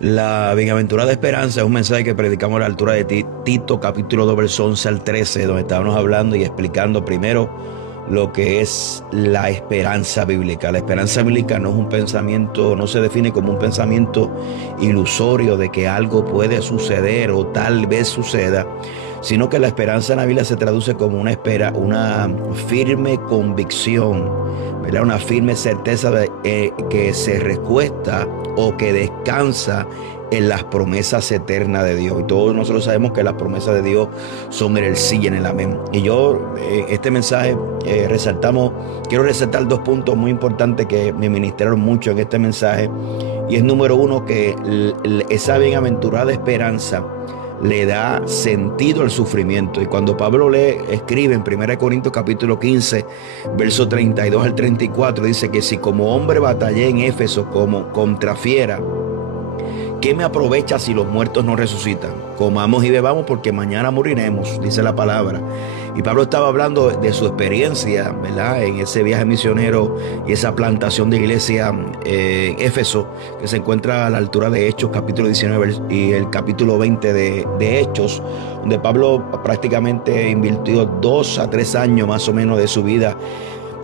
La bienaventurada esperanza es un mensaje que predicamos a la altura de Tito, capítulo 2, verso 11 al 13, donde estábamos hablando y explicando primero lo que es la esperanza bíblica. La esperanza bíblica no es un pensamiento, no se define como un pensamiento ilusorio de que algo puede suceder o tal vez suceda, sino que la esperanza en la Biblia se traduce como una firme convicción, ¿verdad? Una firme certeza que se recuesta o que descansa en las promesas eternas de Dios. Y todos nosotros sabemos que las promesas de Dios son en el sí y en el amén. Y yo, este mensaje, quiero resaltar dos puntos muy importantes que me ministraron mucho en este mensaje. Y es número uno, que esa bienaventurada esperanza le da sentido al sufrimiento. Y cuando Pablo escribe en 1 Corintios capítulo 15, verso 32 al 34, dice que si como hombre batallé en Éfeso como contra fiera, ¿qué me aprovecha si los muertos no resucitan? Comamos y bebamos porque mañana moriremos, dice la palabra. Y Pablo estaba hablando de su experiencia, ¿verdad? En ese viaje misionero y esa plantación de iglesia en Éfeso, que se encuentra a la altura de Hechos, capítulo 19 y el capítulo 20 de Hechos, donde Pablo prácticamente invirtió 2 a 3 años más o menos de su vida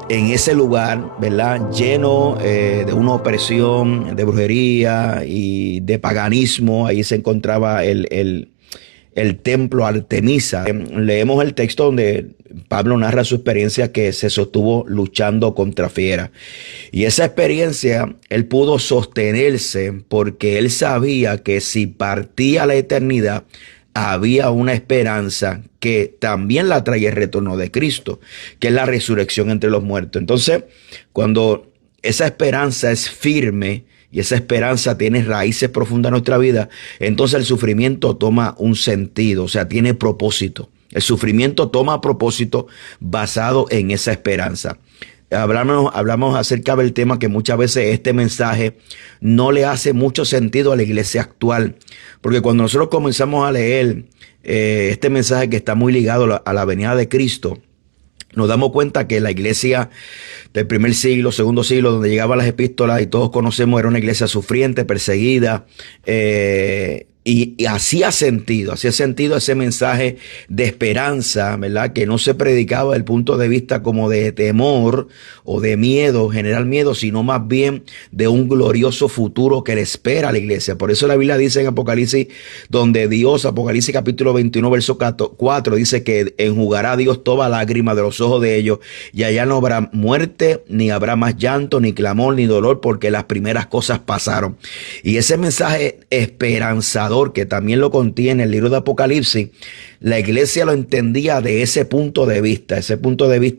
en ese lugar, ¿verdad? Lleno de una opresión, de brujería y de paganismo. Ahí se encontraba el templo Artemisa. Leemos el texto donde Pablo narra su experiencia que se sostuvo luchando contra fieras. Y esa experiencia él pudo sostenerse porque él sabía que si partía a la eternidad, había una esperanza que también la trae el retorno de Cristo, que es la resurrección entre los muertos. Entonces, cuando esa esperanza es firme y esa esperanza tiene raíces profundas en nuestra vida, entonces el sufrimiento toma un sentido, o sea, tiene propósito. El sufrimiento toma propósito basado en esa esperanza. Hablamos acerca del tema que muchas veces este mensaje no le hace mucho sentido a la iglesia actual, porque cuando nosotros comenzamos a leer este mensaje que está muy ligado a la venida de Cristo, nos damos cuenta que la iglesia del primer siglo, segundo siglo, donde llegaban las epístolas y todos conocemos, era una iglesia sufriente, perseguida, y hacía sentido ese mensaje de esperanza, ¿verdad? Que no se predicaba desde el punto de vista como de temor o de miedo, general miedo, sino más bien de un glorioso futuro que le espera a la iglesia. Por eso la Biblia dice en Apocalipsis, donde Dios, Apocalipsis capítulo 21, verso 4, dice que enjugará Dios toda lágrima de los ojos de ellos, y allá no habrá muerte, ni habrá más llanto, ni clamor, ni dolor, porque las primeras cosas pasaron. Y ese mensaje esperanzador que también lo contiene el libro de Apocalipsis, la iglesia lo entendía de ese punto de vista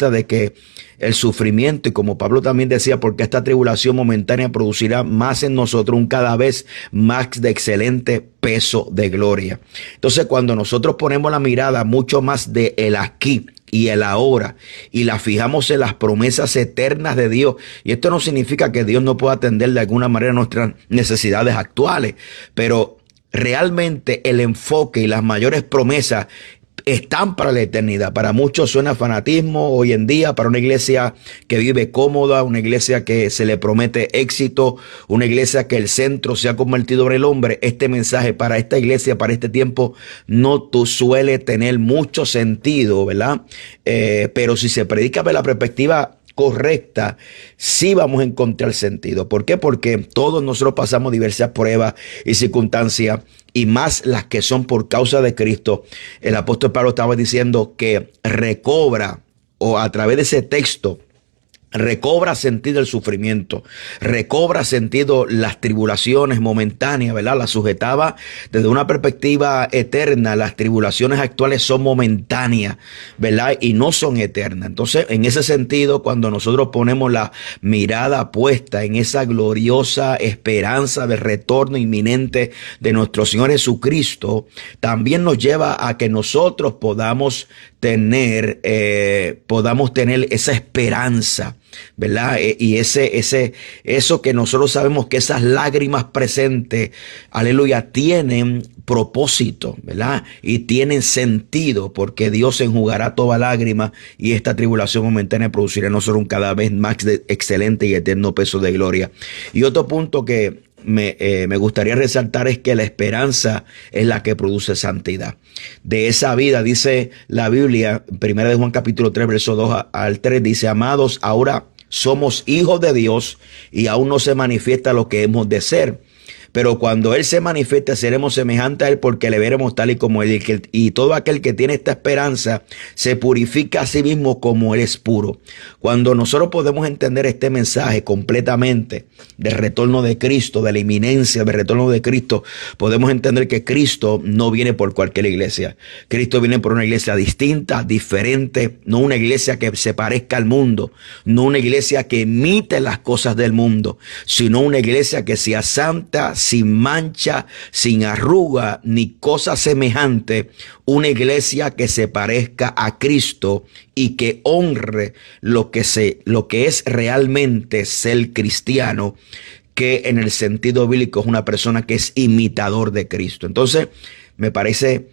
de que el sufrimiento, y como Pablo también decía, porque esta tribulación momentánea producirá más en nosotros un cada vez más de excelente peso de gloria. Entonces, cuando nosotros ponemos la mirada mucho más de el aquí y el ahora, y la fijamos en las promesas eternas de Dios, y esto no significa que Dios no pueda atender de alguna manera nuestras necesidades actuales, pero realmente el enfoque y las mayores promesas están para la eternidad. Para muchos suena fanatismo hoy en día, para una iglesia que vive cómoda, una iglesia que se le promete éxito, una iglesia que el centro se ha convertido en el hombre. Este mensaje para esta iglesia, para este tiempo, no suele tener mucho sentido, ¿verdad? Pero si se predica de la perspectiva correcta, sí vamos a encontrar sentido. ¿Por qué? Porque todos nosotros pasamos diversas pruebas y circunstancias, y más las que son por causa de Cristo. El apóstol Pablo estaba diciendo que recobra, o a través de ese texto, recobra sentido el sufrimiento, recobra sentido las tribulaciones momentáneas, ¿verdad? Las sujetaba desde una perspectiva eterna. Las tribulaciones actuales son momentáneas, ¿verdad? Y no son eternas. Entonces, en ese sentido, cuando nosotros ponemos la mirada puesta en esa gloriosa esperanza del retorno inminente de nuestro Señor Jesucristo, también nos lleva a que nosotros podamos tener esa esperanza, ¿verdad? Y eso que nosotros sabemos que esas lágrimas presentes, aleluya, tienen propósito, ¿verdad? Y tienen sentido, porque Dios enjugará toda lágrima, y esta tribulación momentánea producirá en nosotros un cada vez más excelente y eterno peso de gloria. Y otro punto que me gustaría resaltar es que la esperanza es la que produce santidad. De esa vida, dice la Biblia, 1 de Juan capítulo 3, verso 2 al 3, dice: amados, ahora somos hijos de Dios y aún no se manifiesta lo que hemos de ser. Pero cuando Él se manifieste, seremos semejantes a Él, porque le veremos tal y como Él. Y todo aquel que tiene esta esperanza se purifica a sí mismo como Él es puro. Cuando nosotros podemos entender este mensaje completamente del retorno de Cristo, de la inminencia del retorno de Cristo, podemos entender que Cristo no viene por cualquier iglesia. Cristo viene por una iglesia distinta, diferente, no una iglesia que se parezca al mundo, no una iglesia que imite las cosas del mundo, sino una iglesia que sea santa, sin mancha, sin arruga, ni cosa semejante. Una iglesia que se parezca a Cristo y que honre lo que es realmente ser cristiano, que en el sentido bíblico es una persona que es imitador de Cristo. Entonces, me parece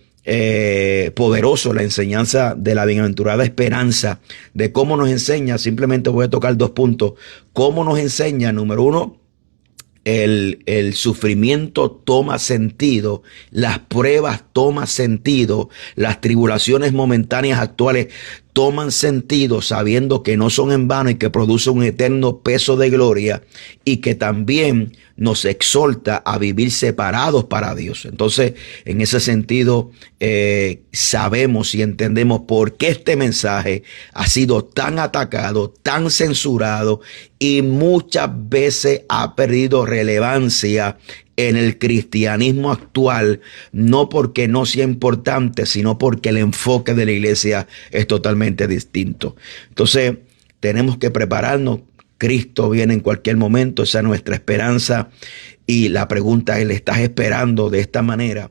poderoso la enseñanza de la bienaventurada esperanza, de cómo nos enseña. Simplemente voy a tocar 2 puntos. Cómo nos enseña, número 1, el sufrimiento toma sentido, las pruebas toman sentido, las tribulaciones momentáneas actuales toman sentido, sabiendo que no son en vano y que producen un eterno peso de gloria, y que también nos exhorta a vivir separados para Dios. Entonces, en ese sentido, sabemos y entendemos por qué este mensaje ha sido tan atacado, tan censurado, y muchas veces ha perdido relevancia en el cristianismo actual, no porque no sea importante, sino porque el enfoque de la iglesia es totalmente distinto. Entonces, tenemos que prepararnos. Cristo viene en cualquier momento, esa es nuestra esperanza. Y la pregunta es: ¿le estás esperando de esta manera?